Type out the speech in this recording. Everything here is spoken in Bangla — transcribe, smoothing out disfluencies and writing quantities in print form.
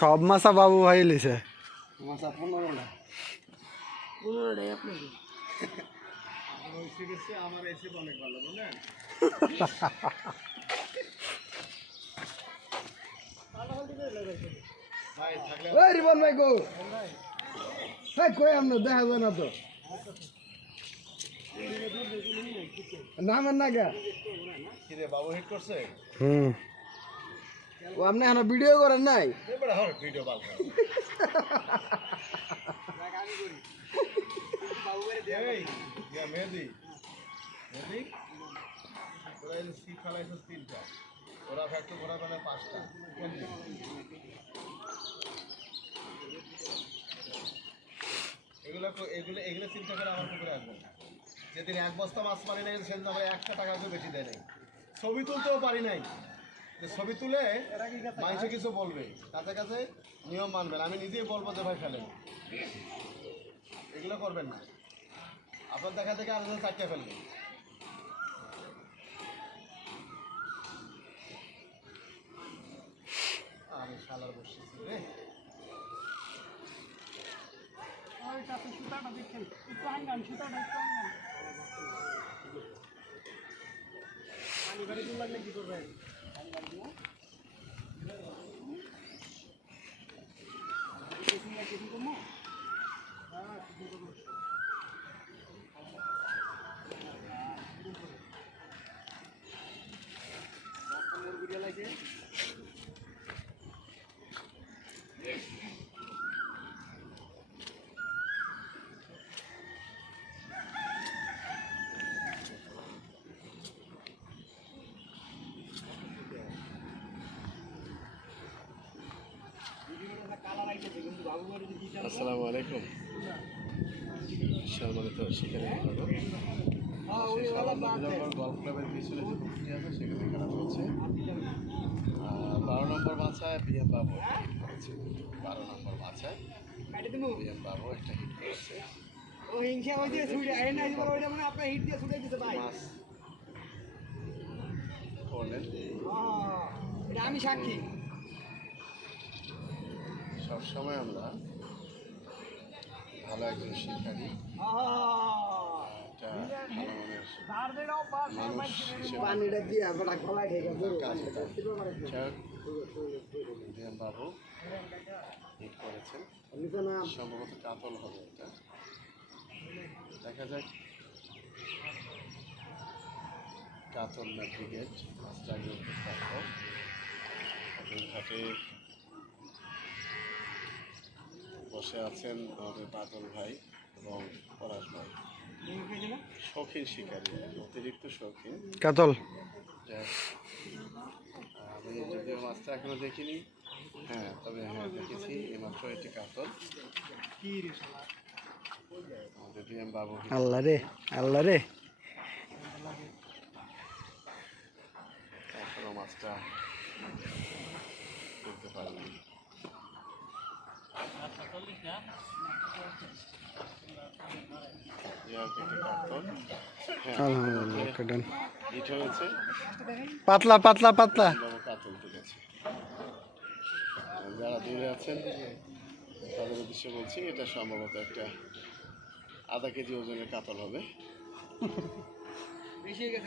সব মাছা বাবু ভাই লিছে মাছা 15টা 15টাই আপনাকে আমার এসে অনেক ভালো বুঝলেন ওই রিবন ভাই গো ভাই কই আমনো দেখা যায় না তো নামের না গা কি রে বাবু হিট করছে ও আপনি এখন ভিডিও করেন নাই এবারে হর ভিডিও বাল করে আমি করি বাবু করে দে এই ইয়া মেহেদি মেহেদি ওরা এই সি ফলাইছে 3টা ওরা ফ্যাক্টরি ওরা মানে 5টা এগুলো চিন্তা করে আমার পুকুরে আসবেন যেদিন এক বস্তা মাছ পারি নাই সেদিন আমরা 1 টাকা করে বেশি দেয় নাই ছবি তুলতেও পারি নাই যে ছবি তুলে মানুষ কিছু বলবে কাছে কাছে নিয়ম মানবেন আমি নিজেই বলবো যে ভাই ফেলেন এগুলো করবেন না আপনার দেখা থেকে আরেকজন 4টা ফেলবেন আরে শালার বসেছি রে ওই কাছে সুতাটা দেখেন একটু আনগান সুতাটা একটু আনগান পানি বাড়ি দূর লাগলে কি করবেন আনগান দিয়ে কিছু কমো হ্যাঁ কিছু কমো মুরগুড়িয়া লাগে আসসালামু আলাইকুম সম্মানিত শিকারী গল্ফ ক্লাবের পিছনে যে পুকুরটি আছে সেখানে খেলা চলছে 12 নম্বর মাছায় বিএম বাবু করেছে 12 নম্বর মাছায় বিএম বাবু একটা হিট করেছে ও হিংসা ওই দিয়ে ছুটে আরে না এবার ওইটা মানে আপনার হিট দিয়ে ছুটে দিতে ভাই মাছ করলেন এটা আমি সাক্ষী সবসময় আমরা ভালো একজন শিকারী পানিটা দিয়ে আপনার গলায় ঢেকে বাবু হিট করেছেন সম্ভবত কাতল হবে এটা দেখা যাক কাতল না ব্রিগেড মাছটা ঘাটে বসে আছেন আমাদের বাদল ভাই এবং পলাশ ভাই শৌখিন শিকারী অতিরিক্ত শৌখিন কাতল আমি যদিও মাছটা এখনো দেখিনি হ্যাঁ তবে হ্যাঁ দেখেছি এইমাত্র এটি কাতল আমাদের বিএম বাবু আল্লাহ রে আল্লাহ রে এখনো মাছটা করতে পারিনি পাতলা পাতলা পাতলা কাতল ঠিক আছে যারা দূরে আছেন তাদের উদ্দেশ্যে বলছি এটা সম্ভবত একটা আধা কেজি ওজনের কাতল হবে।